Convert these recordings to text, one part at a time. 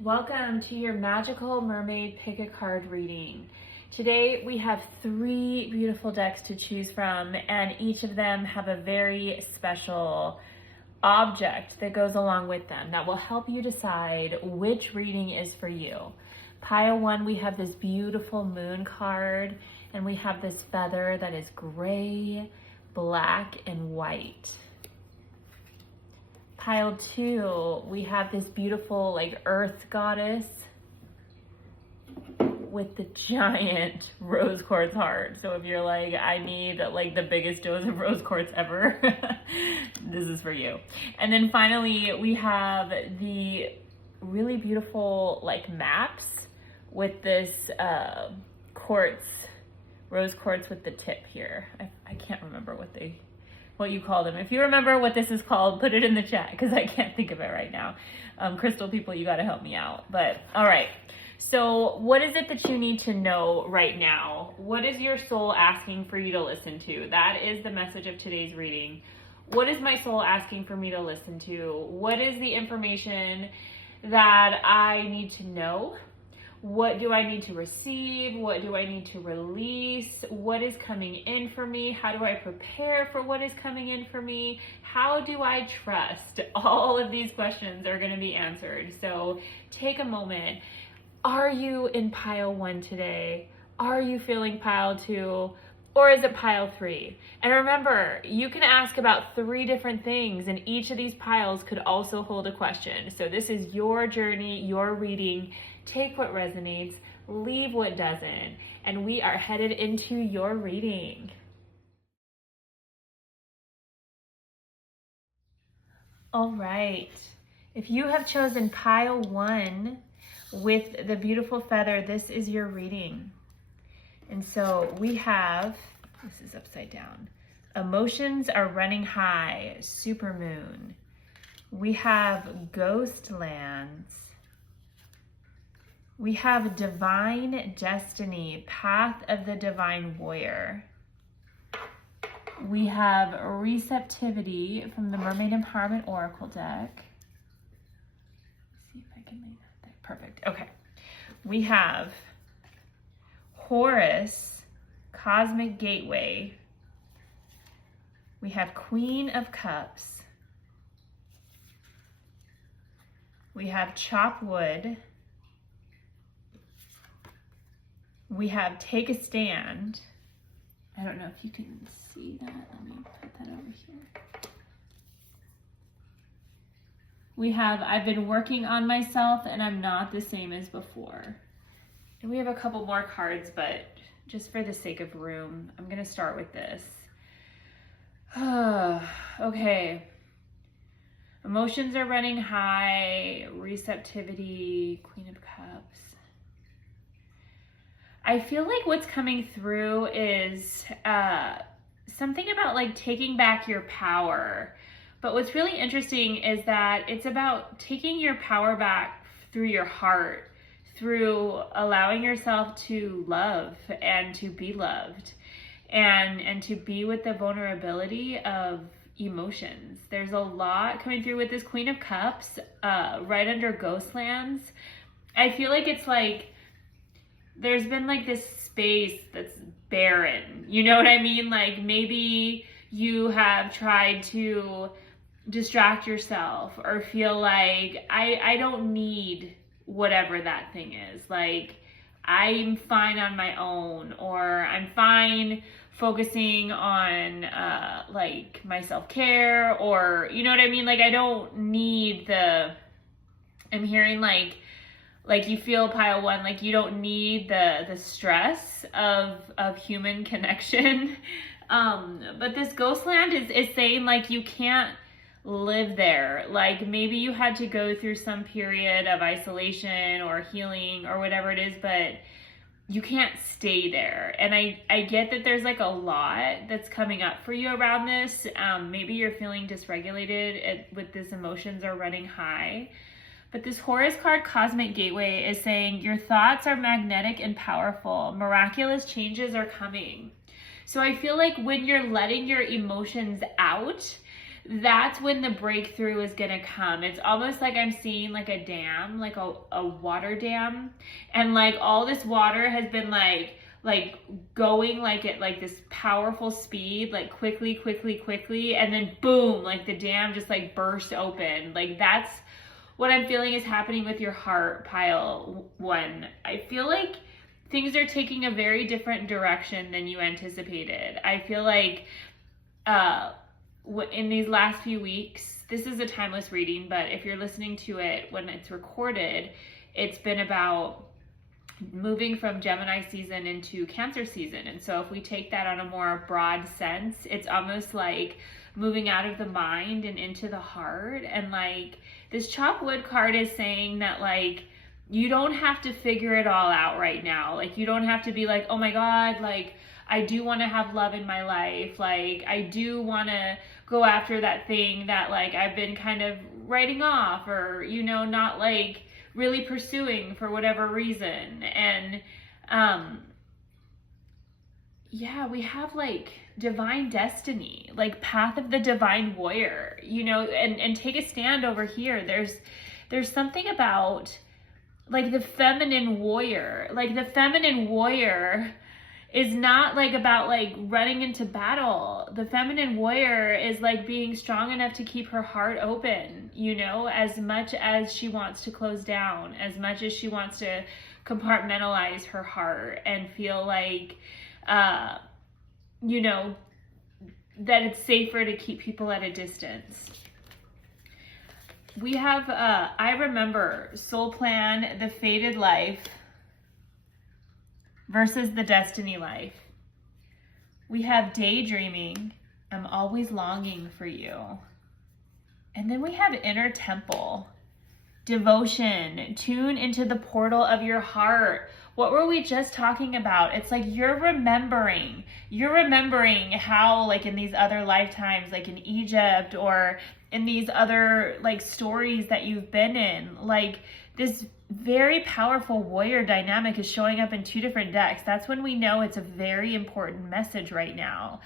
Welcome to your Magical Mermaid Pick a Card reading. Today we have 3 beautiful decks to choose from, and each of them have a very special object that goes along with them that will help you decide which reading is for you. Pile 1, we have this beautiful moon card, and we have this feather that is gray, black, and white. Pile 2, we have this beautiful earth goddess with the giant rose quartz heart. So if you're like, I need the biggest dose of rose quartz ever, this is for you. And then finally, we have the really beautiful maps with this rose quartz with the tip here. I can't remember what you call them. If you remember what this is called, put it in the chat because I can't think of it right now. Crystal people, you got to help me out. But all right. So what is it that you need to know right now? What is your soul asking for you to listen to? That is the message of today's reading. What is my soul asking for me to listen to? What is the information that I need to know? What do I need to receive? What do I need to release? What is coming in for me? How do I prepare for what is coming in for me? How do I trust? All of these questions are going to be answered. So take a moment. Are you in pile 1 today? Are you feeling pile 2? Or is it pile 3? And remember, you can ask about 3 different things, and each of these piles could also hold a question. So this is your journey, your reading. Take what resonates, leave what doesn't, and we are headed into your reading. All right. If you have chosen pile 1 with the beautiful feather, this is your reading. And so we have, this is upside down, emotions are running high, supermoon. We have ghost lands. We have divine destiny, path of the divine warrior. We have receptivity from the Mermaid Empowerment Oracle deck. Let's see if I can make that there. Perfect. Okay. We have Horus, Cosmic Gateway. We have Queen of Cups. We have Chop Wood. We have Take a Stand. I don't know if you can see that. Let me put that over here. We have I've been working on myself and I'm not the same as before. And we have a couple more cards, but just for the sake of room, I'm going to start with this. Okay. Emotions are running high, receptivity, Queen of Cups. I feel like what's coming through is something about taking back your power. But what's really interesting is that it's about taking your power back through your heart, through allowing yourself to love and to be loved and to be with the vulnerability of emotions. There's a lot coming through with this Queen of Cups right under Ghostlands. I feel like it's there's been this space that's barren. You know what I mean? Maybe you have tried to distract yourself or feel like I don't need whatever that thing is. I'm fine on my own, or I'm fine focusing on my self-care, or you know what I mean? I don't need I'm hearing you feel pile 1, you don't need the stress of human connection. But this Ghostland is saying you can't live there. Maybe you had to go through some period of isolation or healing or whatever it is, but you can't stay there. And I get that there's a lot that's coming up for you around this. Maybe you're feeling dysregulated with this emotions are running high. But this Horus card, Cosmic Gateway, is saying your thoughts are magnetic and powerful. Miraculous changes are coming. So I feel when you're letting your emotions out, that's when the breakthrough is going to come. It's almost like I'm seeing like a dam, like a water dam, and like all this water has been like going like at like this powerful speed, like quickly, and then boom, like the dam just like burst open. Like that's what I'm feeling is happening with your heart, pile 1. I feel like things are taking a very different direction than you anticipated. I feel like in these last few weeks, this is a timeless reading, but if you're listening to it when it's recorded, it's been about moving from Gemini season into Cancer season. And so if we take that on a more broad sense, it's almost like moving out of the mind and into the heart. And like this chop wood card is saying that like you don't have to figure it all out right now. Like you don't have to be like, oh my God, like I do want to have love in my life. Like I do want to go after that thing that like I've been kind of writing off, or, you know, not like really pursuing for whatever reason. And yeah, we have like divine destiny, like path of the divine warrior, you know, and take a stand over here. There's something about like the feminine warrior. Like the feminine warrior is not like about like running into battle. The feminine warrior is like being strong enough to keep her heart open, you know, as much as she wants to close down, as much as she wants to compartmentalize her heart and feel like, you know, that it's safer to keep people at a distance. We have, I remember, soul plan, the fated life versus the destiny life. We have daydreaming, I'm always longing for you. And then we have inner temple, devotion, tune into the portal of your heart. What were we just talking about? It's like you're remembering how like in these other lifetimes, like in Egypt or in these other like stories that you've been in, like this very powerful warrior dynamic is showing up in 2 different decks. That's when we know it's a very important message right now.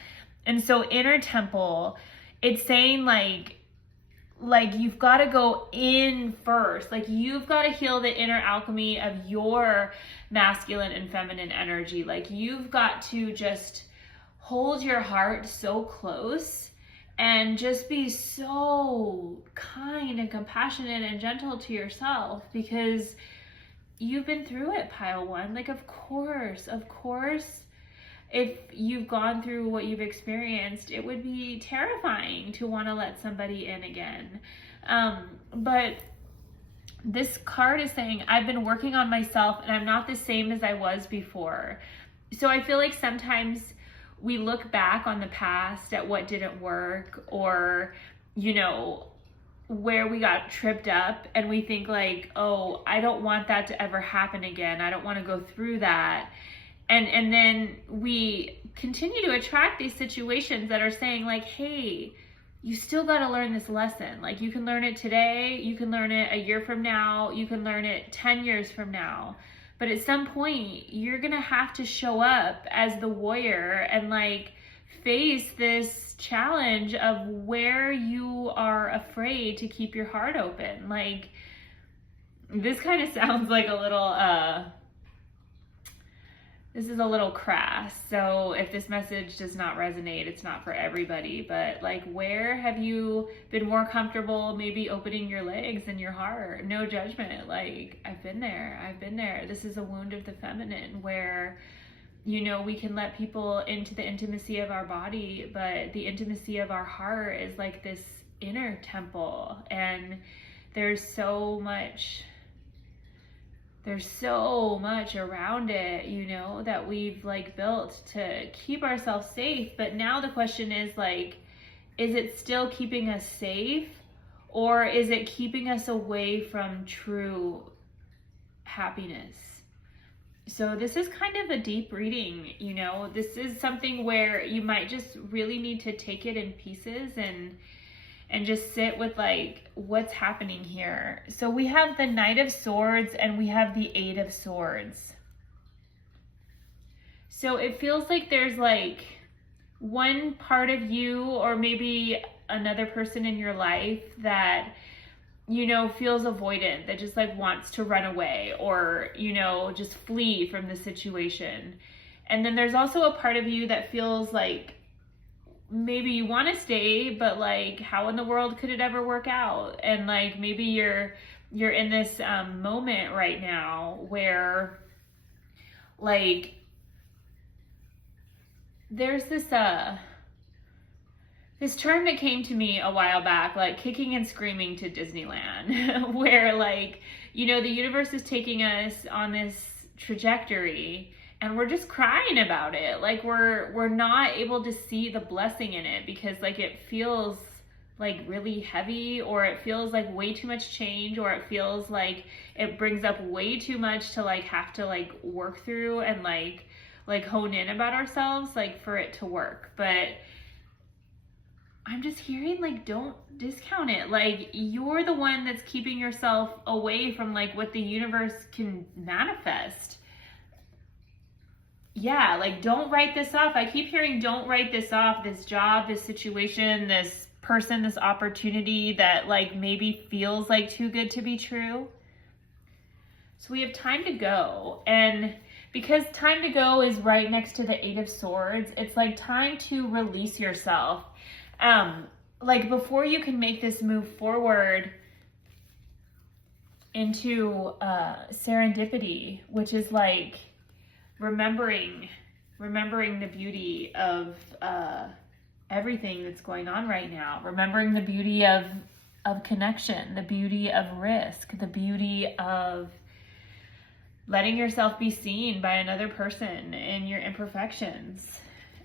And so inner temple, it's saying like you've got to go in first. Like you've got to heal the inner alchemy of your masculine and feminine energy. Like you've got to just hold your heart so close and just be so kind and compassionate and gentle to yourself, because you've been through it, pile 1. Like, of course, if you've gone through what you've experienced, it would be terrifying to want to let somebody in again. But this card is saying, I've been working on myself and I'm not the same as I was before. So I feel like sometimes we look back on the past at what didn't work, or, you know, where we got tripped up, and we think like, oh, I don't want that to ever happen again. I don't want to go through that. And then we continue to attract these situations that are saying like, hey, you still got to learn this lesson. Like you can learn it today, you can learn it a year from now, you can learn it 10 years from now. But at some point, you're going to have to show up as the warrior and like face this challenge of where you are afraid to keep your heart open. Like this kind of sounds like a little, this is a little crass. So if this message does not resonate, it's not for everybody. But like, where have you been more comfortable maybe opening your legs and your heart? No judgment. Like, I've been there. This is a wound of the feminine where, you know, we can let people into the intimacy of our body, but the intimacy of our heart is like this inner temple. And there's so much around it, you know, that we've like built to keep ourselves safe. But now the question is like, is it still keeping us safe, or is it keeping us away from true happiness? So this is kind of a deep reading, you know. This is something where you might just really need to take it in pieces and just sit with like what's happening here. So we have the Knight of Swords and we have the 8 of Swords. So it feels like there's like one part of you, or maybe another person in your life that, you know, feels avoidant, that just like wants to run away or, you know, just flee from the situation. And then there's also a part of you that feels like maybe you want to stay, but like, how in the world could it ever work out? And like, maybe you're in this moment right now where like there's this this term that came to me a while back, like kicking and screaming to Disneyland, where like, you know, the universe is taking us on this trajectory and we're just crying about it. Like we're not able to see the blessing in it because like it feels like really heavy, or it feels like way too much change, or it feels like it brings up way too much to like have to like work through and like hone in about ourselves, like for it to work. But I'm just hearing like, don't discount it. Like you're the one that's keeping yourself away from like what the universe can manifest. Yeah, like don't write this off. I keep hearing don't write this off, this job, this situation, this person, this opportunity that like maybe feels like too good to be true. So we have time to go, and because time to go is right next to the Eight of Swords, it's like time to release yourself. Like before you can make this move forward into serendipity, which is like remembering the beauty of everything that's going on right now, remembering the beauty of connection, the beauty of risk, the beauty of letting yourself be seen by another person and your imperfections.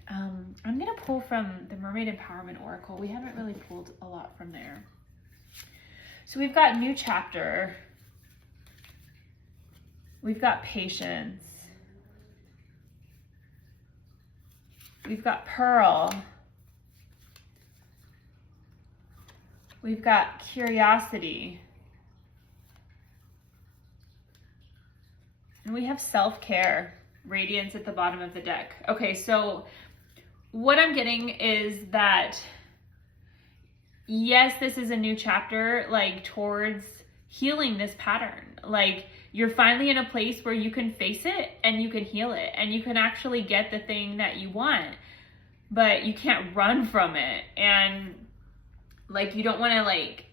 I'm going to pull from the Mermaid Empowerment Oracle. We haven't really pulled a lot from there. So we've got new chapter. We've got patience. We've got pearl. We've got curiosity. And we have self-care, radiance at the bottom of the deck. Okay, so what I'm getting is that, yes, this is a new chapter, like towards healing this pattern. Like you're finally in a place where you can face it and you can heal it and you can actually get the thing that you want, but you can't run from it. And like, you don't want to like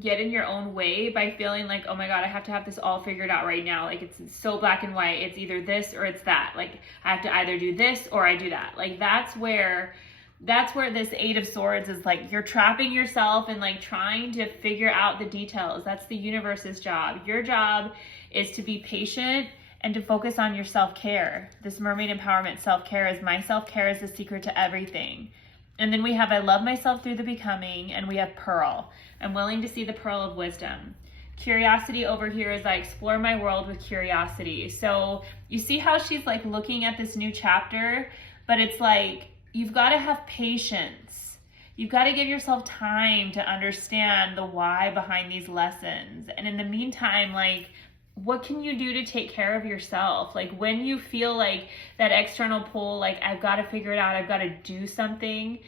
get in your own way by feeling like, oh my God, I have to have this all figured out right now. Like it's so black and white. It's either this or it's that. Like I have to either do this or I do that. Like that's where this Eight of Swords is like, you're trapping yourself and like trying to figure out the details. That's the universe's job. Your job is to be patient and to focus on your self-care. This Mermaid Empowerment self-care is my self-care is the secret to everything. And then we have I love myself through the becoming, and we have pearl. I'm willing to see the pearl of wisdom. Curiosity over here is I explore my world with curiosity. So you see how she's like looking at this new chapter, but it's like, you've got to have patience. You've got to give yourself time to understand the why behind these lessons. And in the meantime, like, what can you do to take care of yourself? Like when you feel like that external pull, like I've got to figure it out, I've got to do something,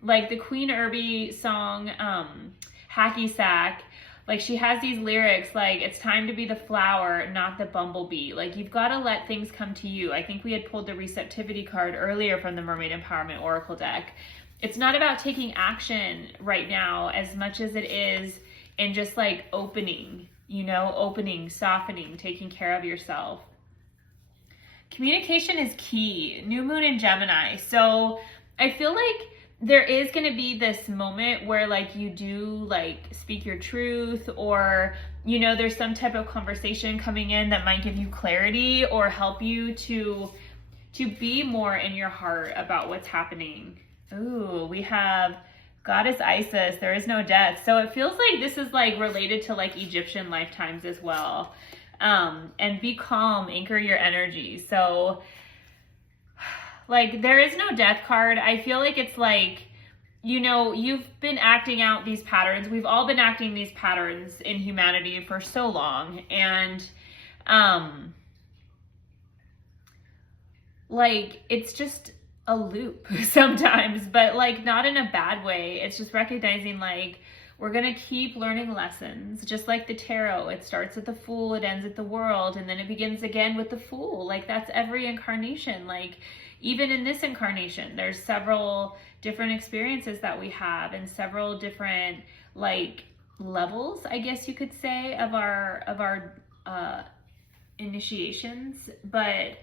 like the Queen Irby song, Hacky Sack, like she has these lyrics, like it's time to be the flower, not the bumblebee. Like you've got to let things come to you. I think we had pulled the receptivity card earlier from the Mermaid Empowerment Oracle deck. It's not about taking action right now as much as it is in just like opening, you know, opening, softening, taking care of yourself. Communication is key. New moon in Gemini. So I feel like there is going to be this moment where like you do like speak your truth, or, you know, there's some type of conversation coming in that might give you clarity or help you to be more in your heart about what's happening. Ooh, we have Goddess Isis, there is no death. So it feels like this is like related to like Egyptian lifetimes as well. And be calm, anchor your energy. So like there is no death card. I feel like it's like, you know, you've been acting out these patterns. We've all been acting these patterns in humanity for so long. And like, it's just a loop sometimes, but like not in a bad way. It's just recognizing like we're gonna keep learning lessons, just like the tarot. It starts at the Fool, it ends at the World, and then it begins again with the Fool. Like that's every incarnation. Like even in this incarnation, there's several different experiences that we have and several different like levels, I guess you could say, of our initiations. But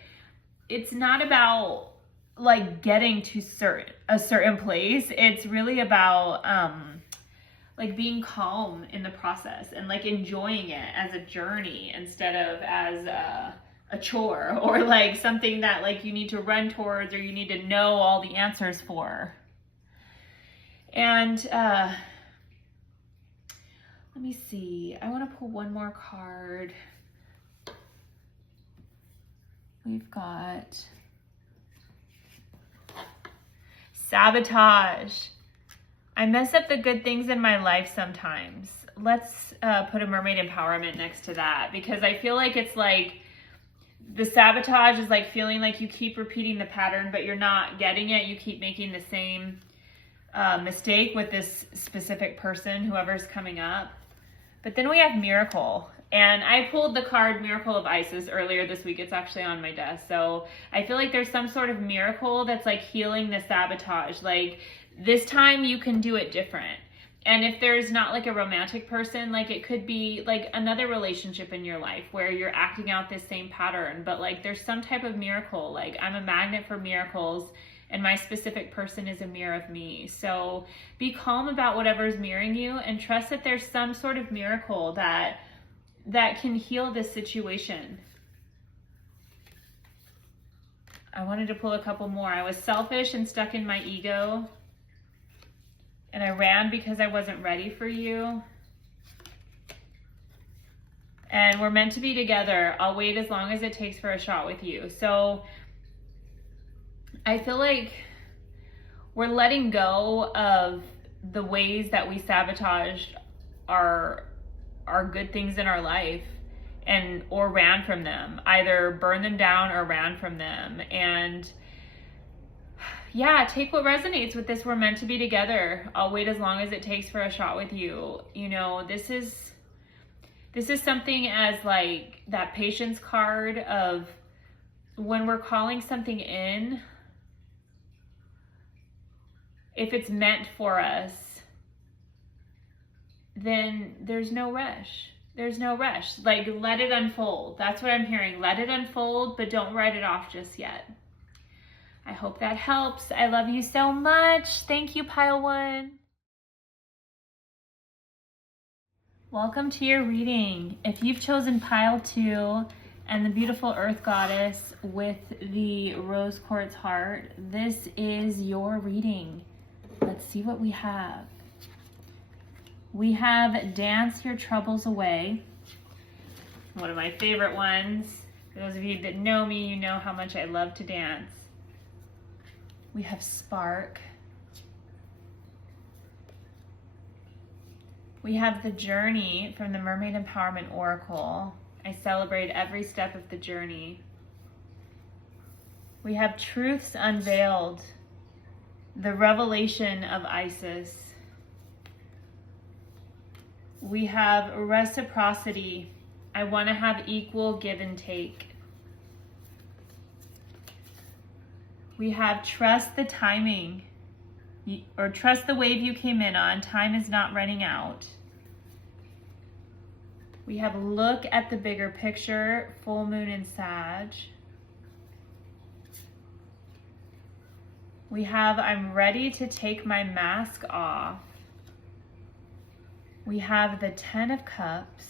it's not about like getting to a certain place. It's really about like being calm in the process and like enjoying it as a journey instead of as a chore or like something that like you need to run towards or you need to know all the answers for. And let me see, I want to pull one more card. We've got sabotage. I mess up the good things in my life sometimes. Let's put a mermaid empowerment next to that, because I feel like it's like the sabotage is like feeling like you keep repeating the pattern, but you're not getting it. You keep making the same mistake with this specific person, whoever's coming up. But then we have miracle. And I pulled the card Miracle of Isis earlier this week. It's actually on my desk. So I feel like there's some sort of miracle that's like healing the sabotage. Like this time you can do it different. And if there's not like a romantic person, like it could be like another relationship in your life where you're acting out this same pattern, but like there's some type of miracle. Like I'm a magnet for miracles and my specific person is a mirror of me. So be calm about whatever's mirroring you and trust that there's some sort of miracle that can heal this situation. I wanted to pull a couple more. I was selfish and stuck in my ego. And I ran because I wasn't ready for you. And we're meant to be together. I'll wait as long as it takes for a shot with you. So I feel like we're letting go of the ways that we sabotaged our good things in our life or ran from them, either burned them down or ran from them. And yeah, take what resonates with this. We're meant to be together. I'll wait as long as it takes for a shot with you. You know, this is something as like that patience card of when we're calling something in, if it's meant for us, then there's no rush. There's no rush. Like, let it unfold. That's what I'm hearing. Let it unfold, but don't write it off just yet. I hope that helps. I love you so much. Thank you, Pile 1. Welcome to your reading. If you've chosen Pile 2 and the beautiful Earth Goddess with the Rose Quartz heart, this is your reading. Let's see what we have. We have Dance Your Troubles Away. One of my favorite ones. For those of you that know me, you know how much I love to dance. We have Spark. We have The Journey from the Mermaid Empowerment Oracle. I celebrate every step of the journey. We have Truths Unveiled. The Revelation of Isis. We have Reciprocity. I want to have equal give and take. We have Trust the Timing, or trust the wave you came in on. Time is not running out. We have Look at the Bigger Picture, Full Moon in Sag. We have I'm Ready to Take My Mask Off. We have the Ten of Cups.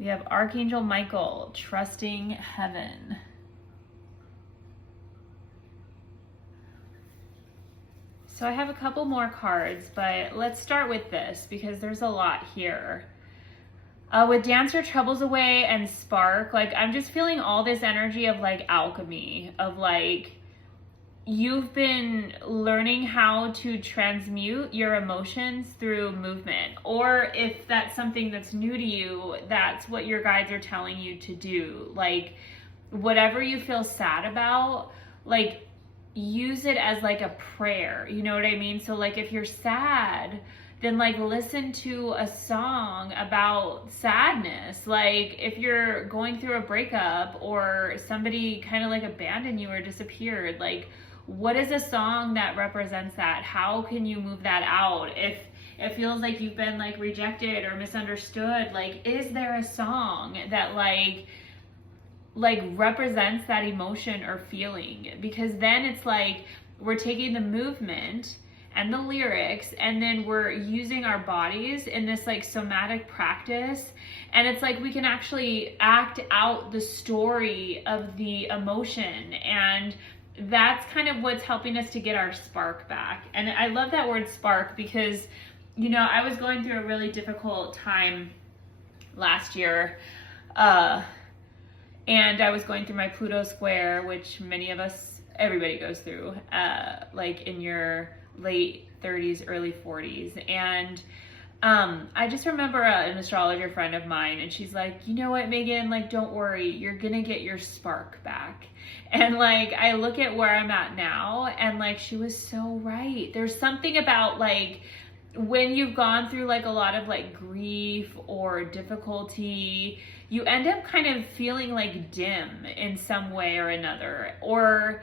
We have Archangel Michael, Trusting Heaven. So I have a couple more cards, but let's start with this because there's a lot here. With Dance Your Troubles Away and Spark, like I'm just feeling all this energy of like alchemy, of like you've been learning how to transmute your emotions through movement. Or if that's something that's new to you, that's what your guides are telling you to do. Like whatever you feel sad about, like use it as like a prayer. You know what I mean? So like if you're sad, then like listen to a song about sadness. Like if you're going through a breakup or somebody kind of like abandoned you or disappeared, like what is a song that represents that? How can you move that out? If it feels like you've been like rejected or misunderstood, like is there a song that like represents that emotion or feeling? Because then it's like we're taking the movement and the lyrics and then we're using our bodies in this like somatic practice, and it's like we can actually act out the story of the emotion, and that's kind of what's helping us to get our spark back. And I love that word spark because, you know, I was going through a really difficult time last year, and I was going through my Pluto square, which everybody goes through, like in your late 30s, early 40s. And I just remember an astrologer friend of mine, and she's like, you know what, Megan, like, don't worry, you're gonna get your spark back. And like, I look at where I'm at now, and like, she was so right. There's something about like, when you've gone through like a lot of like grief or difficulty, you end up kind of feeling like dim in some way or another, or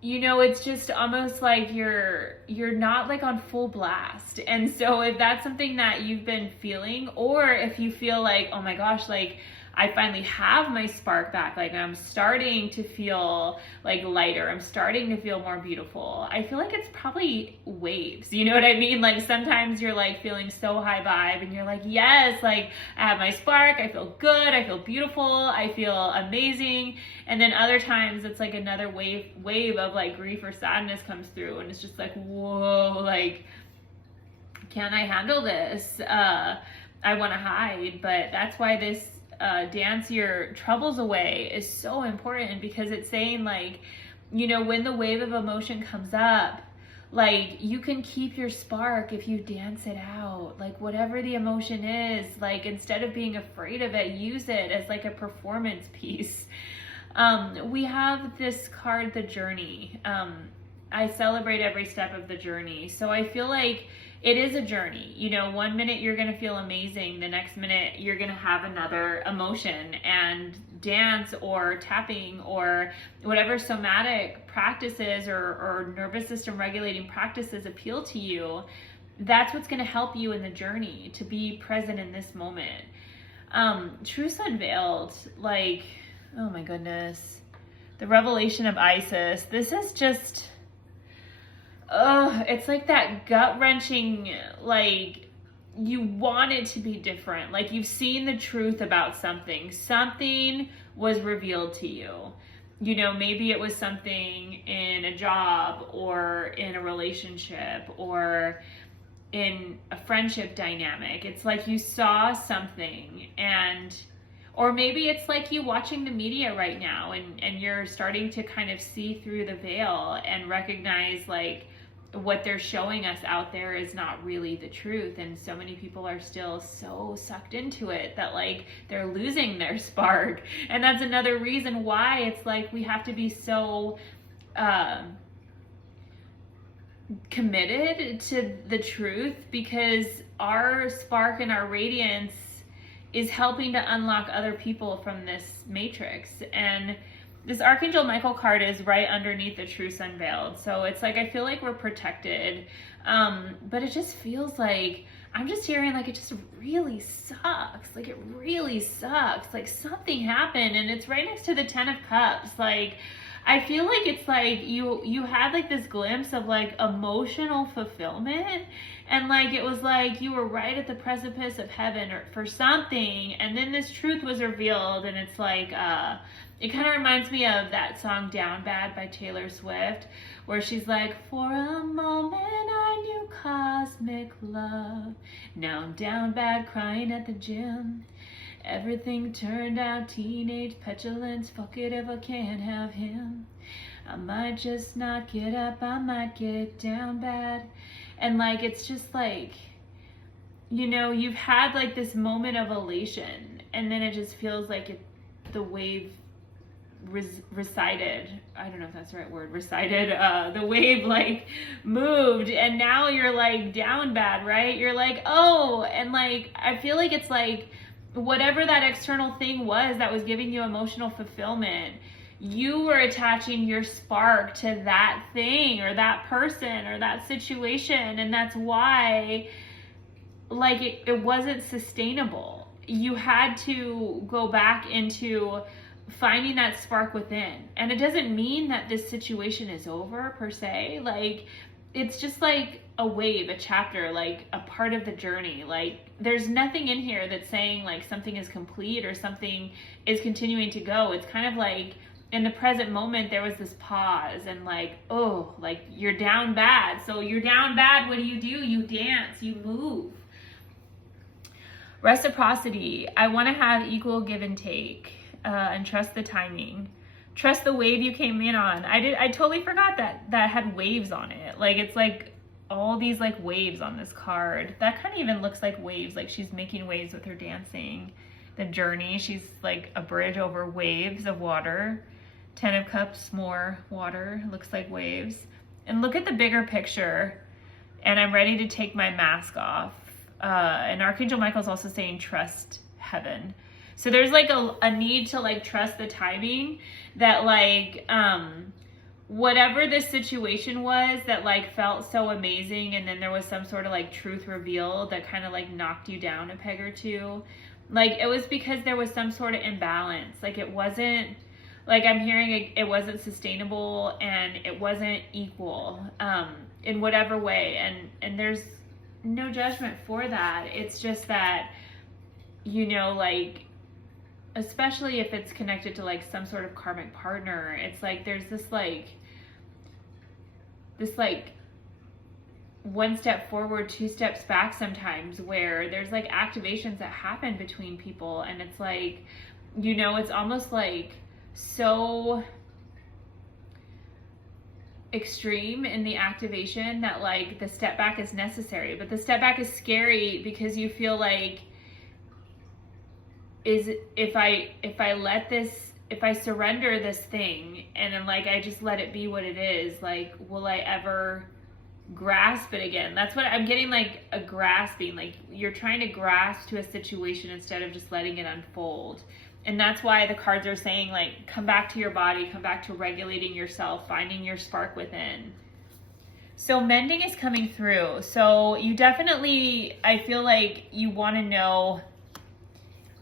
you know, it's just almost like you're not like on full blast. And so if that's something that you've been feeling, or if you feel like, oh my gosh, like I finally have my spark back, like I'm starting to feel like lighter, I'm starting to feel more beautiful, I feel like it's probably waves. You know what I mean? Like sometimes you're like feeling so high vibe and you're like, yes, like I have my spark, I feel good, I feel beautiful, I feel amazing. And then other times it's like another wave of like grief or sadness comes through, and it's just like, whoa, like can I handle this? I want to hide. But that's why this dance your troubles away is so important, because it's saying like, you know, when the wave of emotion comes up, like you can keep your spark if you dance it out. Like whatever the emotion is, like instead of being afraid of it, use it as like a performance piece. We have this card, the journey. I celebrate every step of the journey. So I feel like it is a journey. You know, one minute you're going to feel amazing, the next minute you're going to have another emotion, and dance or tapping or whatever somatic practices or nervous system regulating practices appeal to you. That's what's going to help you in the journey to be present in this moment. Truth Unveiled, like, oh my goodness, the revelation of Isis. This is just, it's like that gut-wrenching, like you want it to be different. Like you've seen the truth about something. Something was revealed to you. You know, maybe it was something in a job or in a relationship or in a friendship dynamic. It's like you saw something, and or maybe it's like you watching the media right now, and you're starting to kind of see through the veil and recognize like what they're showing us out there is not really the truth. And so many people are still so sucked into it that like they're losing their spark. And that's another reason why it's like we have to be so committed to the truth, because our spark and our radiance is helping to unlock other people from this matrix. And this Archangel Michael card is right underneath the Truth Unveiled. So it's like, I feel like we're protected. But it just feels like, I'm just hearing like, it just really sucks. Like it really sucks. Like something happened, and it's right next to the 10 of Cups. Like, I feel like it's like you had like this glimpse of like emotional fulfillment, and like it was like you were right at the precipice of heaven or for something, and then this truth was revealed. And it's like it kind of reminds me of that song Down Bad by Taylor Swift, where she's like, for a moment I knew cosmic love, now I'm down bad crying at the gym. Everything turned out teenage petulance, fuck it if I can't have him. I might just not get up, I might get down bad. And like, it's just like, you know, you've had like this moment of elation, and then it just feels like the wave recited. I don't know if that's the right word. Recited. The wave like moved, and now you're like down bad, right? You're like, oh, and like I feel like it's like whatever that external thing was that was giving you emotional fulfillment, you were attaching your spark to that thing or that person or that situation, and that's why like it wasn't sustainable. You had to go back into finding that spark within. And it doesn't mean that this situation is over per se. Like, it's just like a wave, a chapter, like a part of the journey. Like, there's nothing in here that's saying like something is complete or something is continuing to go. It's kind of like in the present moment, there was this pause and like, oh, like you're down bad. So you're down bad. What do? You dance, you move. Reciprocity. I want to have equal give and take, and trust the timing. Trust the wave you came in on. I totally forgot that had waves on it. Like, it's like all these like waves on this card. That kind of even looks like waves. Like she's making waves with her dancing. The journey. She's like a bridge over waves of water. 10 of Cups, more water. Looks like waves. And look at the bigger picture. And I'm ready to take my mask off. And Archangel Michael's also saying trust heaven. So there's like a need to like trust the timing, that like whatever this situation was that like felt so amazing, and then there was some sort of like truth reveal that kind of like knocked you down a peg or two. Like, it was because there was some sort of imbalance. Like, it wasn't, like I'm hearing it wasn't sustainable and it wasn't equal in whatever way. And there's no judgment for that. It's just that, you know, like, especially if it's connected to like some sort of karmic partner, it's like there's this one step forward, two steps back sometimes, where there's like activations that happen between people, and it's like, you know, it's almost like so extreme in the activation that like the step back is necessary. But the step back is scary because you feel like, if I surrender this thing and then like I just let it be what it is, like, will I ever grasp it again? That's what I'm getting, like a grasping, like you're trying to grasp to a situation instead of just letting it unfold. And that's why the cards are saying like, come back to your body, come back to regulating yourself, finding your spark within. So mending is coming through. So you definitely, I feel like you want to know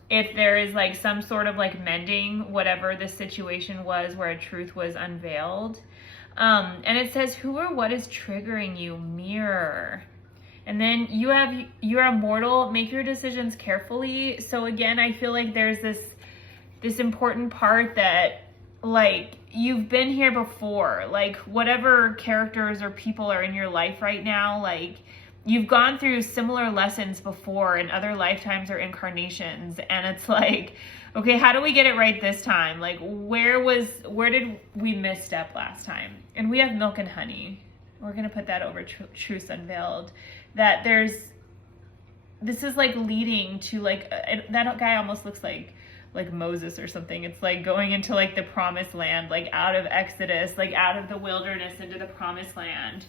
if there is like some sort of like mending, whatever the situation was where a truth was unveiled. And it says, who or what is triggering you? Mirror. And then you're immortal, make your decisions carefully. So again, I feel like there's this important part that like you've been here before, like whatever characters or people are in your life right now, like you've gone through similar lessons before in other lifetimes or incarnations. And it's like, okay, how do we get it right this time? Like, where did we misstep last time? And we have milk and honey. We're going to put that over Truths Unveiled. That this is like leading to like, that guy almost looks like Moses or something. It's like going into like the promised land, like out of Exodus, like out of the wilderness into the promised land.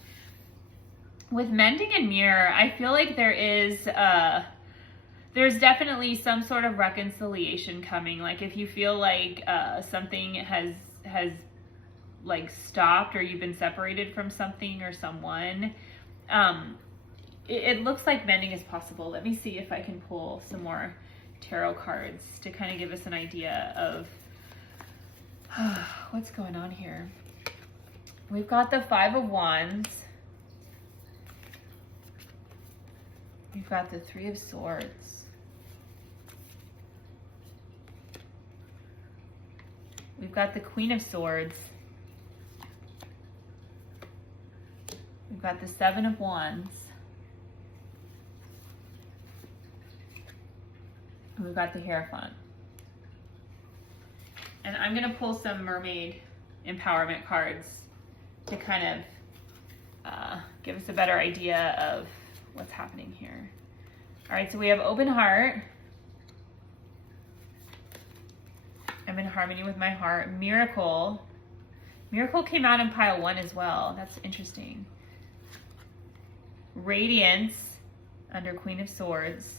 With mending and mirror, I feel like there's definitely some sort of reconciliation coming. Like if you feel like something has like stopped, or you've been separated from something or someone, it looks like mending is possible. Let me see if I can pull some more tarot cards to kind of give us an idea of what's going on here. We've got the Five of Wands. We've got the Three of Swords. We've got the Queen of Swords. We've got the Seven of Wands. And we've got the Hierophant. And I'm going to pull some Mermaid empowerment cards to kind of give us a better idea of what's happening here. All right, so we have open heart, I'm in harmony with my heart. Miracle. Miracle came out in pile 1 as well. That's interesting. Radiance under Queen of Swords.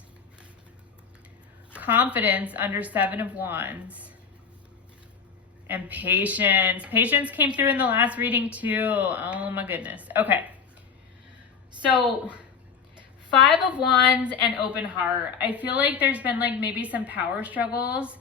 Confidence under 7 of Wands. And patience. Patience came through in the last reading too. Oh my goodness. Okay. So 5 of Wands and open heart. I feel like there's been like maybe some power struggles,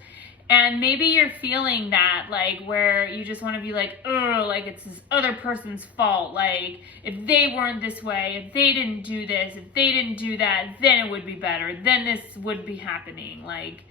and maybe you're feeling that, like, where you just want to be like, oh, like it's this other person's fault. Like, if they weren't this way, if they didn't do this, if they didn't do that, then it would be better. Then this would be happening. Like,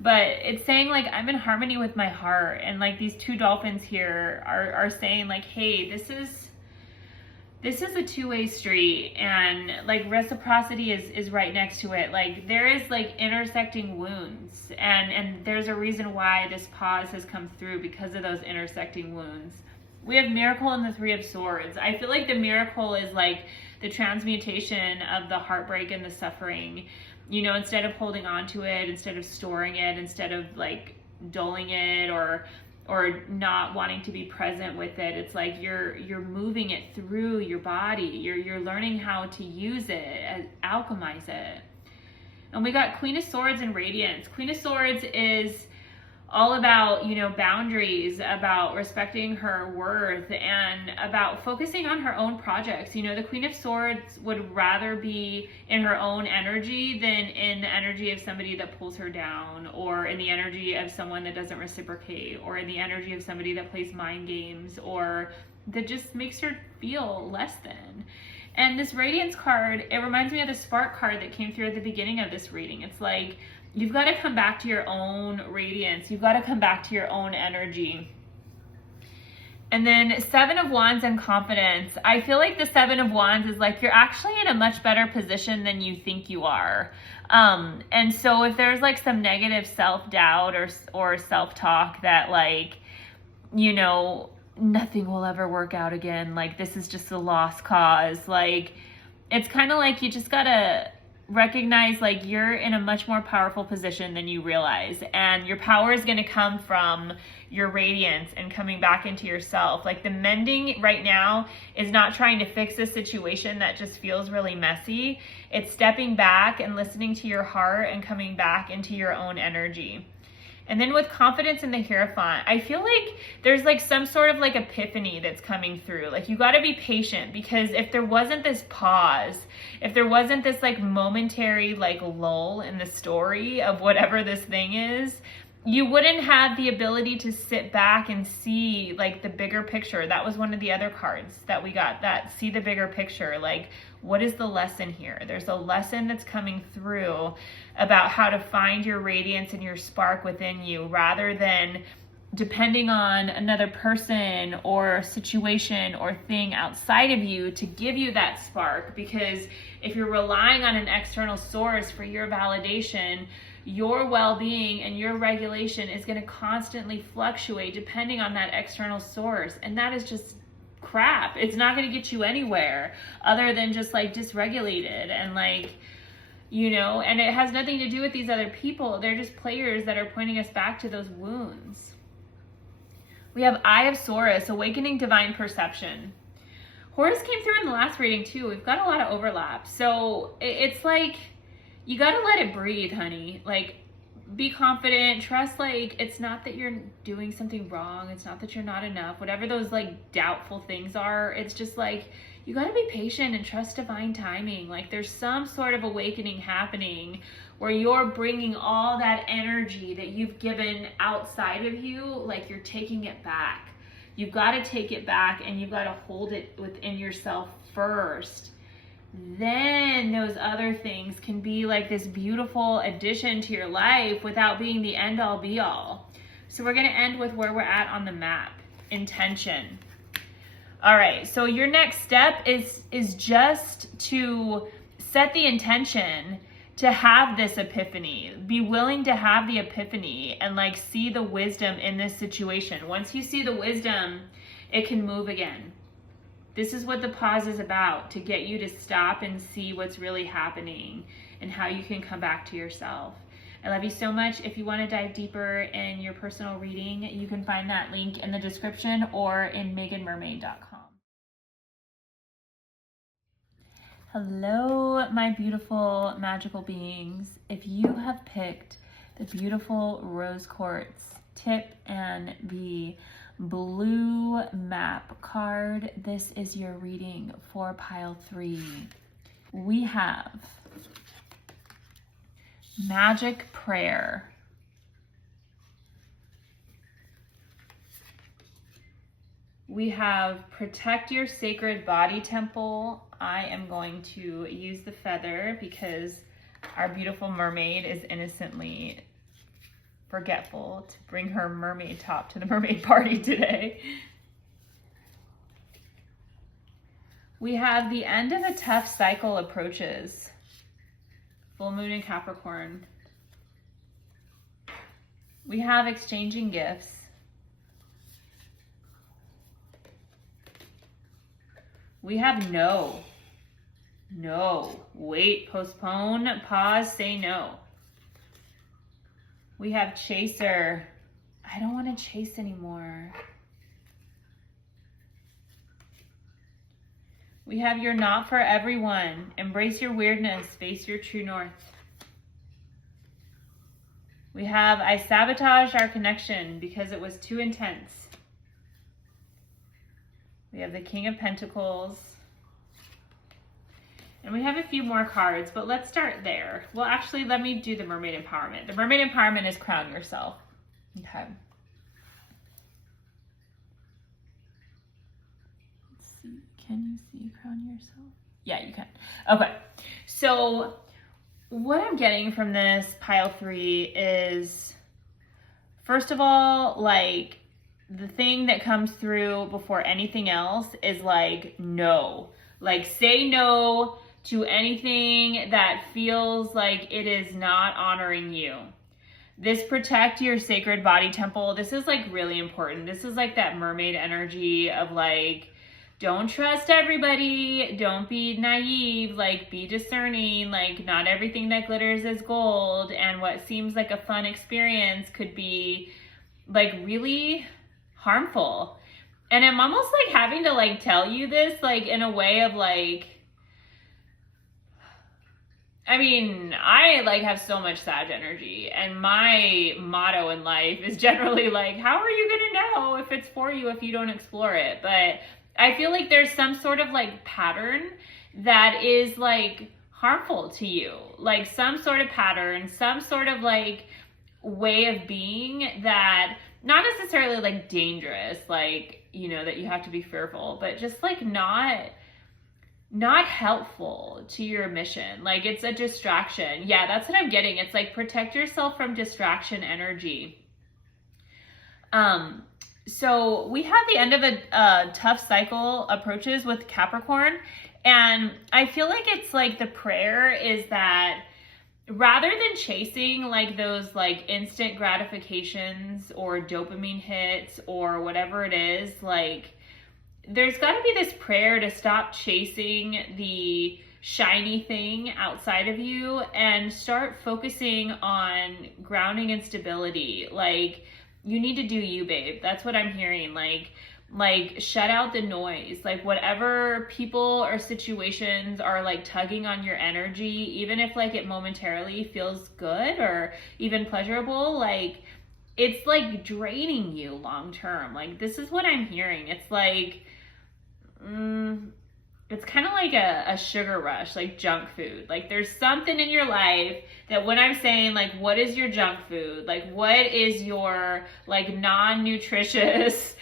but it's saying like, I'm in harmony with my heart. And like these 2 dolphins here are saying like, hey, this is a two-way street, and like reciprocity is right next to it. Like there is like intersecting wounds, and there's a reason why this pause has come through, because of those intersecting wounds. We have miracle and the 3 of Swords. I feel like the miracle is like the transmutation of the heartbreak and the suffering. You know, instead of holding on to it, instead of storing it, instead of like dulling it or not wanting to be present with it, it's like you're moving it through your body. You're learning how to use it, alchemize it. And we got Queen of Swords and Radiance. Queen of Swords is all about, you know, boundaries, about respecting her worth, and about focusing on her own projects. You know, the Queen of Swords would rather be in her own energy than in the energy of somebody that pulls her down, or in the energy of someone that doesn't reciprocate, or in the energy of somebody that plays mind games, or that just makes her feel less than. And this Radiance card, it reminds me of the Spark card that came through at the beginning of this reading. It's like, you've got to come back to your own radiance. You've got to come back to your own energy. And then 7 of Wands and confidence. I feel like the 7 of Wands is like, you're actually in a much better position than you think you are. And so if there's like some negative self-doubt or self-talk that like, you know, nothing will ever work out again, like this is just a lost cause, like it's kind of like you just gotta recognize like you're in a much more powerful position than you realize, and your power is going to come from your radiance and coming back into yourself. Like the mending right now is not trying to fix a situation that just feels really messy. It's stepping back and listening to your heart and coming back into your own energy. And then with confidence in the Hierophant, I feel like there's like some sort of like epiphany that's coming through. Like you got to be patient, because if there wasn't this pause, if there wasn't this like momentary like lull in the story of whatever this thing is, you wouldn't have the ability to sit back and see like the bigger picture. That was one of the other cards that we got, that see the bigger picture. Like, what is the lesson here? There's a lesson that's coming through about how to find your radiance and your spark within you, rather than depending on another person or situation or thing outside of you to give you that spark. Because if you're relying on an external source for your validation, your well-being and your regulation is going to constantly fluctuate depending on that external source. And that is just crap. It's not going to get you anywhere other than just like dysregulated and like, you know, and it has nothing to do with these other people. They're just players that are pointing us back to those wounds. We have Eye of Saurus, awakening divine perception. Horus came through in the last reading too. We've got a lot of overlap. So it's like, you got to let it breathe, honey. Like, be confident, trust, like, it's not that you're doing something wrong. It's not that you're not enough. Whatever those like doubtful things are, it's just like, you got to be patient and trust divine timing. Like there's some sort of awakening happening where you're bringing all that energy that you've given outside of you, like you're taking it back. You've got to take it back, and you've got to hold it within yourself first. Then those other things can be like this beautiful addition to your life without being the end all be all. So we're going to end with where we're at on the map. Intention. All right, so your next step is just to set the intention to have this epiphany. Be willing to have the epiphany and like see the wisdom in this situation. Once you see the wisdom, it can move again. This is what the pause is about, to get you to stop and see what's really happening and how you can come back to yourself. I love you so much. If you want to dive deeper in your personal reading, you can find that link in the description or in meganmermaid.com. Hello, my beautiful magical beings. If you have picked the beautiful rose quartz tip and the blue map card, this is your reading for pile 3. We have Magic Prayer. We have Protect Your Sacred Body Temple. I am going to use the feather because our beautiful mermaid is innocently forgetful to bring her mermaid top to the mermaid party today. We have the end of a tough cycle approaches. Full moon in Capricorn. We have exchanging gifts. We have no, wait, postpone, pause, say no. We have chaser. I don't want to chase anymore. We have you're not for everyone. Embrace your weirdness, face your true north. We have I sabotaged our connection because it was too intense. We have the King of Pentacles. And we have a few more cards, but let's start there. Well, actually, let me do the Mermaid Empowerment. The Mermaid Empowerment is crown yourself. Okay. Let's see. Can you see crown yourself? Yeah, you can. Okay. So what I'm getting from this pile 3 is, first of all, like, the thing that comes through before anything else is like no. Like, say no to anything that feels like it is not honoring you. This protect your sacred body temple. This is like really important. This is like that mermaid energy of like, don't trust everybody. Don't be naive. Like, be discerning. Like, not everything that glitters is gold. And what seems like a fun experience could be like really harmful. And I'm almost like having to like tell you this like in a way of like, I mean, I like have so much Sag energy, and my motto in life is generally like, how are you gonna know if it's for you if you don't explore it? But I feel like there's some sort of like pattern that is like harmful to you, like some sort of pattern, some sort of like way of being that not necessarily like dangerous, like, you know, that you have to be fearful, but just like not helpful to your mission. Like, it's a distraction. Yeah, that's what I'm getting. It's like protect yourself from distraction energy. So we have the end of a tough cycle approaches with Capricorn, and I feel like it's like the prayer is that rather than chasing like those like instant gratifications or dopamine hits or whatever it is, like, there's got to be this prayer to stop chasing the shiny thing outside of you and start focusing on grounding and stability. Like, you need to do you, babe. That's what I'm hearing. Like shut out the noise. Like, whatever people or situations are like tugging on your energy, even if like it momentarily feels good or even pleasurable, like it's like draining you long term. Like, this is what I'm hearing. It's like, it's kind of like a sugar rush, like junk food. Like, there's something in your life that when I'm saying like, what is your junk food? Like, what is your like non-nutritious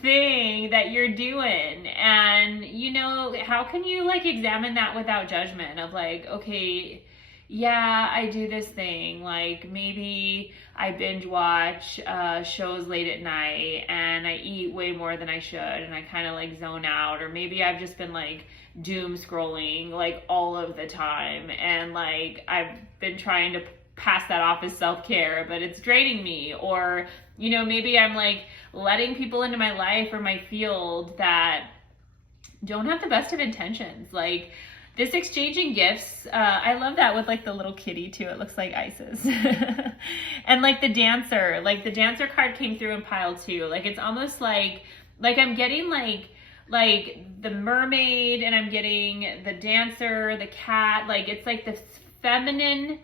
thing that you're doing? And you know, how can you like examine that without judgment of like, okay, yeah, I do this thing. Like, maybe I binge watch shows late at night and I eat way more than I should and I kind of like zone out, or maybe I've just been like doom scrolling like all of the time and like I've been trying to pass that off as self-care, but it's draining me. Or, you know, maybe I'm like letting people into my life or my field that don't have the best of intentions. Like, This exchanging gifts, I love that with like the little kitty too. It looks like Isis. And like the dancer card came through in pile 2. Like it's almost like I'm getting like the mermaid, and I'm getting the dancer, the cat. Like it's like the feminine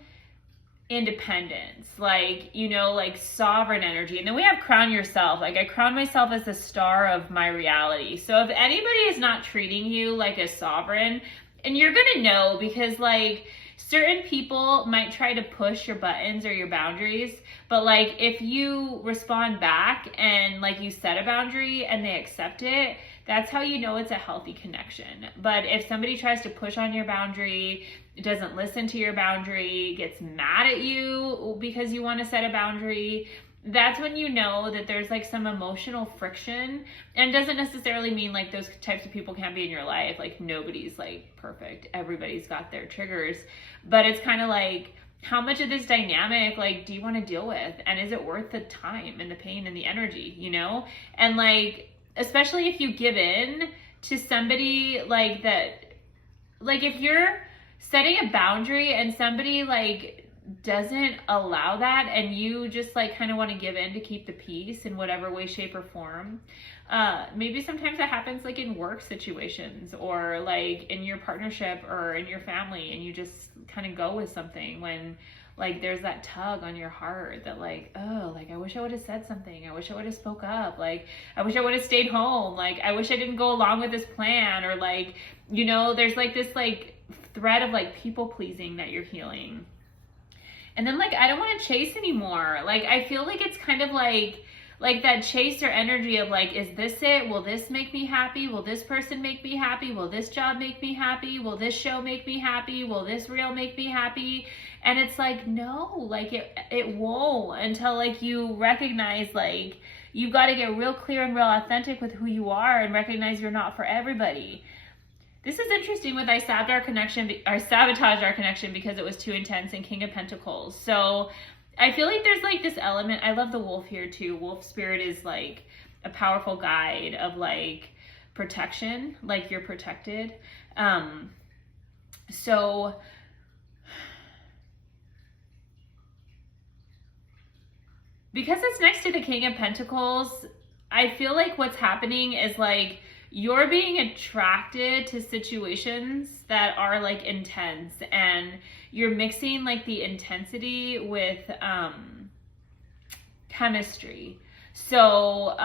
independence, like, you know, like sovereign energy. And then we have crown yourself. Like I crown myself as the star of my reality. So if anybody is not treating you like a sovereign, and you're gonna know, because like certain people might try to push your buttons or your boundaries, but like if you respond back and like you set a boundary and they accept it, that's how you know it's a healthy connection. But if somebody tries to push on your boundary, doesn't listen to your boundary, gets mad at you because you want to set a boundary, that's when you know that there's like some emotional friction. And doesn't necessarily mean like those types of people can't be in your life. Like nobody's like perfect. Everybody's got their triggers. But it's kind of like, how much of this dynamic like do you want to deal with? And is it worth the time and the pain and the energy, you know? And like, especially if you give in to somebody like that, like if you're setting a boundary and somebody like doesn't allow that, and you just like kind of want to give in to keep the peace in whatever way, shape, or form. Maybe sometimes that happens like in work situations, or like in your partnership or in your family, and you just kind of go with something when like there's that tug on your heart that like, oh, like I wish I would have said something. I wish I would have spoke up. Like I wish I would have stayed home. Like I wish I didn't go along with this plan. Or like, you know, there's like this like thread of like people pleasing that you're healing. And then like I don't want to chase anymore. Like I feel like it's kind of like that chaser energy of like, is this it? Will this make me happy? Will this person make me happy? Will this job make me happy? Will this show make me happy? Will this reel make me happy? And it's like, no, like it won't, until like you recognize like you've got to get real clear and real authentic with who you are, and recognize you're not for everybody. This is interesting with I sabotage our connection because it was too intense in King of Pentacles. So I feel like there's like this element. I love the wolf here too. Wolf spirit is like a powerful guide of like protection, like you're protected. So because it's next to the King of Pentacles, I feel like what's happening is like you're being attracted to situations that are like intense, and you're mixing like the intensity with chemistry. So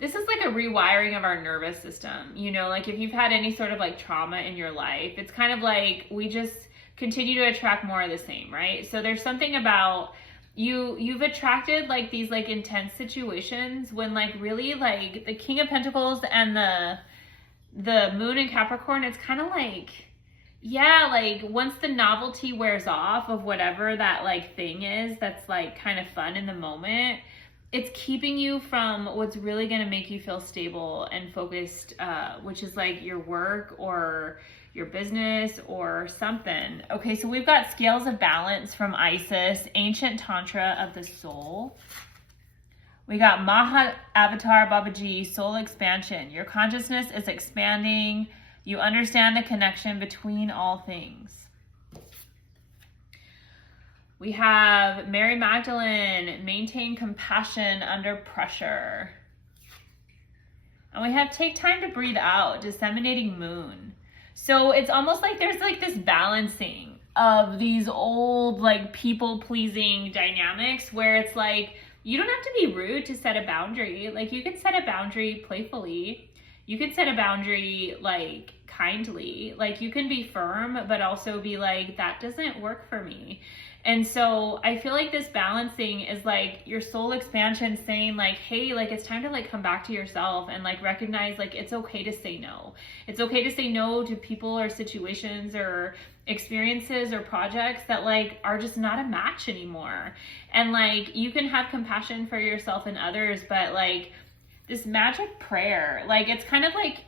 this is like a rewiring of our nervous system. You know, like if you've had any sort of like trauma in your life, it's kind of like we just continue to attract more of the same, right? So there's something about you've attracted like these like intense situations, when like really like the King of Pentacles and the Moon in Capricorn, it's kind of like, yeah, like once the novelty wears off of whatever that like thing is that's like kind of fun in the moment, it's keeping you from what's really going to make you feel stable and focused, which is like your work or your business or something. Okay, so we've got Scales of Balance from Isis, Ancient Tantra of the Soul. We got Maha Avatar Babaji, Soul Expansion. Your consciousness is expanding. You understand the connection between all things. We have Mary Magdalene, Maintain Compassion Under Pressure. And we have Take Time to Breathe Out, Disseminating Moon. So it's almost like there's like this balancing of these old like people-pleasing dynamics, where it's like you don't have to be rude to set a boundary. Like you can set a boundary playfully. You can set a boundary like kindly. Like you can be firm, but also be like, that doesn't work for me. And so I feel like this balancing is like your soul expansion saying like, hey, like it's time to like come back to yourself and like recognize like it's okay to say no. It's okay to say no to people or situations or experiences or projects that like are just not a match anymore. And like you can have compassion for yourself and others, but like this magic prayer, like it's kind of like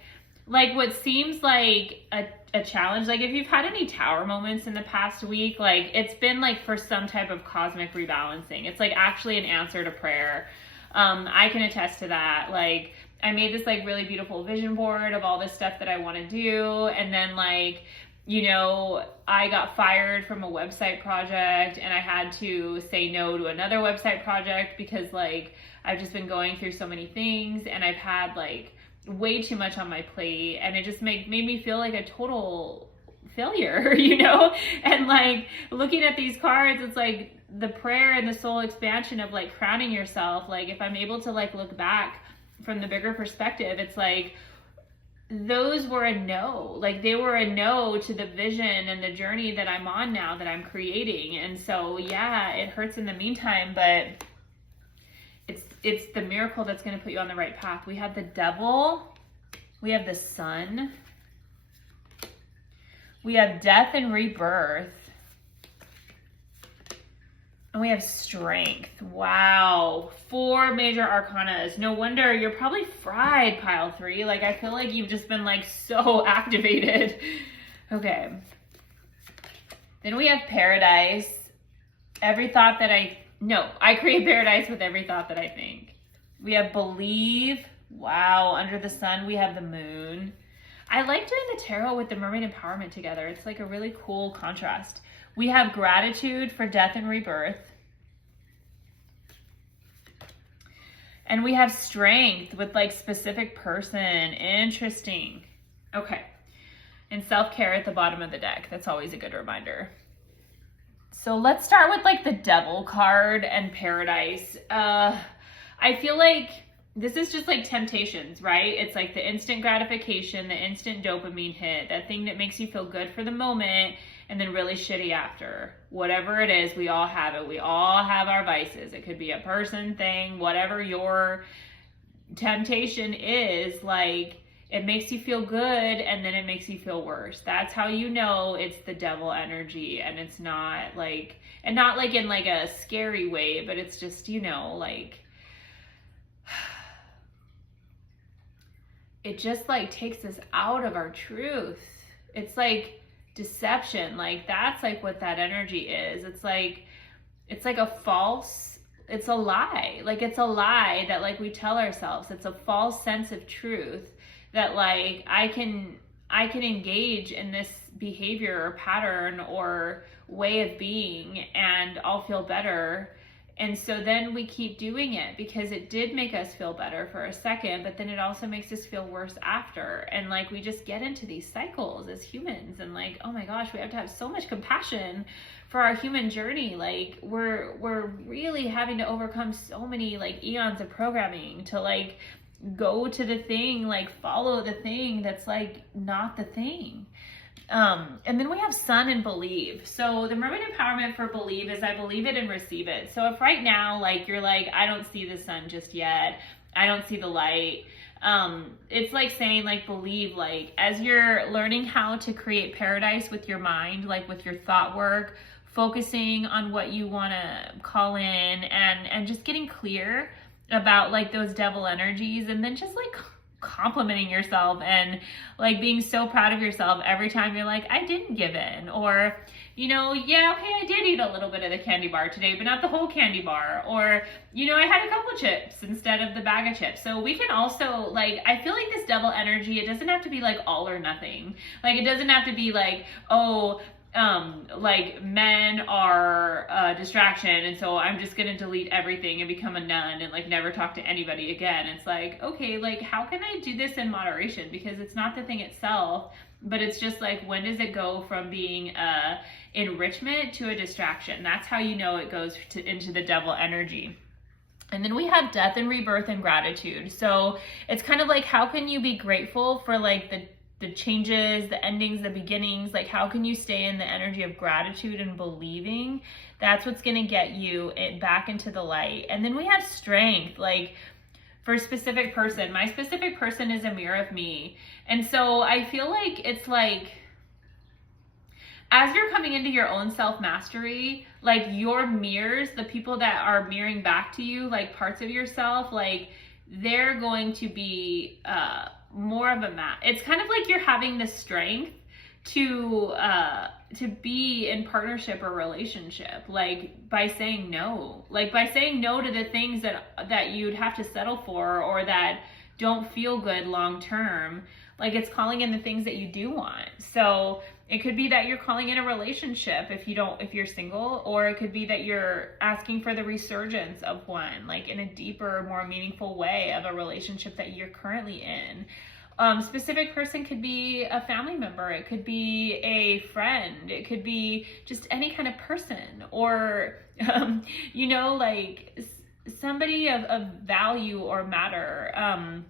what seems like a challenge. Like if you've had any tower moments in the past week, like it's been like for some type of cosmic rebalancing. It's like actually an answer to prayer. I can attest to that. Like I made this like really beautiful vision board of all this stuff that I want to do. And then like, you know, I got fired from a website project and I had to say no to another website project because like I've just been going through so many things and I've had like way too much on my plate, and it just made me feel like a total failure, you know? And like looking at these cards, it's like the prayer and the soul expansion of like crowning yourself. Like if I'm able to like look back from the bigger perspective, it's like those were a no. Like they were a no to the vision and the journey that I'm on now, that I'm creating. And so yeah, it hurts in the meantime, but it's the miracle that's going to put you on the right path. We have the Devil, we have the Sun, we have Death and Rebirth, and we have Strength. Wow. 4 major arcanas. No wonder you're probably fried, pile 3. Like, I feel like you've just been like so activated. Okay. Then we have Paradise. Every thought that I create paradise with every thought that I think. We have Believe. Wow. Under the Sun, we have the Moon. I like doing the tarot with the Mermaid Empowerment together. It's like a really cool contrast. We have Gratitude for Death and Rebirth. And we have Strength with like specific person. Interesting. Okay. And Self-Care at the bottom of the deck. That's always a good reminder. So let's start with like the Devil card and Paradise. I feel like this is just like temptations, right? It's like the instant gratification, the instant dopamine hit, that thing that makes you feel good for the moment and then really shitty after. Whatever it is, we all have it. We all have our vices. It could be a person, thing, whatever your temptation is, like it makes you feel good and then it makes you feel worse. That's how you know it's the devil energy, and it's not like, and not like in like a scary way, but it's just, you know, like it just like takes us out of our truth. It's like deception. Like that's like what that energy is. It's like a false, it's a lie. Like it's a lie that like we tell ourselves. It's a false sense of truth that like I can engage in this behavior or pattern or way of being and I'll feel better. And so then we keep doing it because it did make us feel better for a second, but then it also makes us feel worse after. And like we just get into these cycles as humans, and like, oh my gosh, we have to have so much compassion for our human journey. Like we're really having to overcome so many like eons of programming to like go to the thing, like follow the thing that's like not the thing. And then we have Sun and Believe. So the Mermaid Empowerment for Believe is I believe it and receive it. So if right now, like you're like, I don't see the sun just yet, I don't see the light. It's like saying like, believe, like as you're learning how to create paradise with your mind, like with your thought work, focusing on what you want to call in and just getting clear about like those devil energies, and then just like complimenting yourself and like being so proud of yourself every time you're like, I didn't give in, or you know, yeah, okay, I did eat a little bit of the candy bar today, but not the whole candy bar, or you know, I had a couple chips instead of the bag of chips. So we can also like, I feel like this devil energy, it doesn't have to be like all or nothing. Like it doesn't have to be like, oh, like men are a distraction and so I'm just gonna delete everything and become a nun and like never talk to anybody again. It's like, okay, like how can I do this in moderation? Because it's not the thing itself, but it's just like, when does it go from being enrichment to a distraction? That's how you know it goes into the devil energy. And then we have Death and Rebirth and Gratitude. So it's kind of like, how can you be grateful for like the changes, the endings, the beginnings? Like how can you stay in the energy of gratitude and believing? That's what's going to get you back into the light. And then we have Strength, like for a specific person. My specific person is a mirror of me. And so I feel like it's like, as you're coming into your own self-mastery, like your mirrors, the people that are mirroring back to you, like parts of yourself, like they're going to be more of a match. It's kind of like you're having the strength to be in partnership or relationship, like by saying no, like by saying no to the things that you'd have to settle for, or that don't feel good long term, like it's calling in the things that you do want. So it could be that you're calling in a relationship if you're single, or it could be that you're asking for the resurgence of one, like in a deeper, more meaningful way of a relationship that you're currently in. Specific person could be a family member, it could be a friend, it could be just any kind of person, or like somebody of value or matter.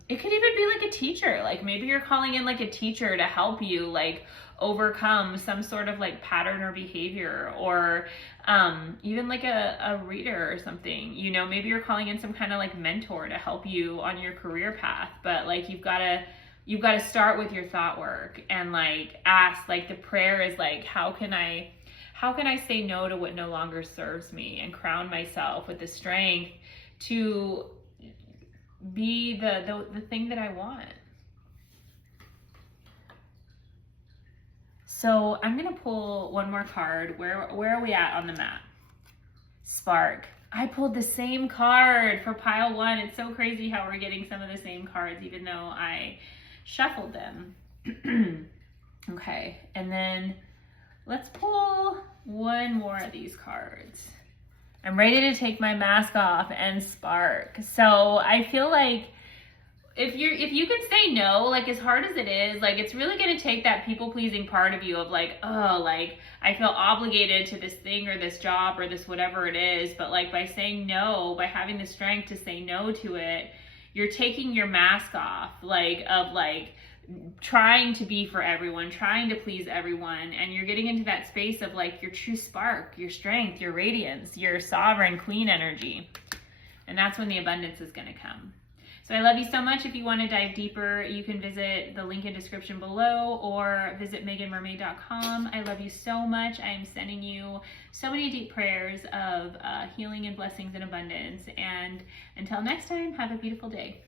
It could even be like a teacher, like maybe you're calling in like a teacher to help you like overcome some sort of like pattern or behavior, or even like a reader or something. Maybe you're calling in some kind of like mentor to help you on your career path, but like you've got to start with your thought work and like ask, like the prayer is like, how can I say no to what no longer serves me, and crown myself with the strength to be the thing that I want. So I'm gonna pull one more card. Where are we at on the map? Spark. I pulled the same card for pile 1. It's so crazy how we're getting some of the same cards, even though I shuffled them. Okay, and then let's pull one more of these cards. I'm ready to take my mask off and spark. So I feel like if you can say no, like as hard as it is, like it's really going to take that people-pleasing part of you of like, oh, like I feel obligated to this thing or this job or this whatever it is. But like by saying no, by having the strength to say no to it, you're taking your mask off, like of like trying to be for everyone, trying to please everyone, and you're getting into that space of like your true spark, your strength, your radiance, your sovereign queen energy. And that's when the abundance is going to come. So I love you so much. If you want to dive deeper, you can visit the link in description below or visit meganmermaid.com. I love you so much. I am sending you so many deep prayers of healing and blessings and abundance. And until next time, have a beautiful day.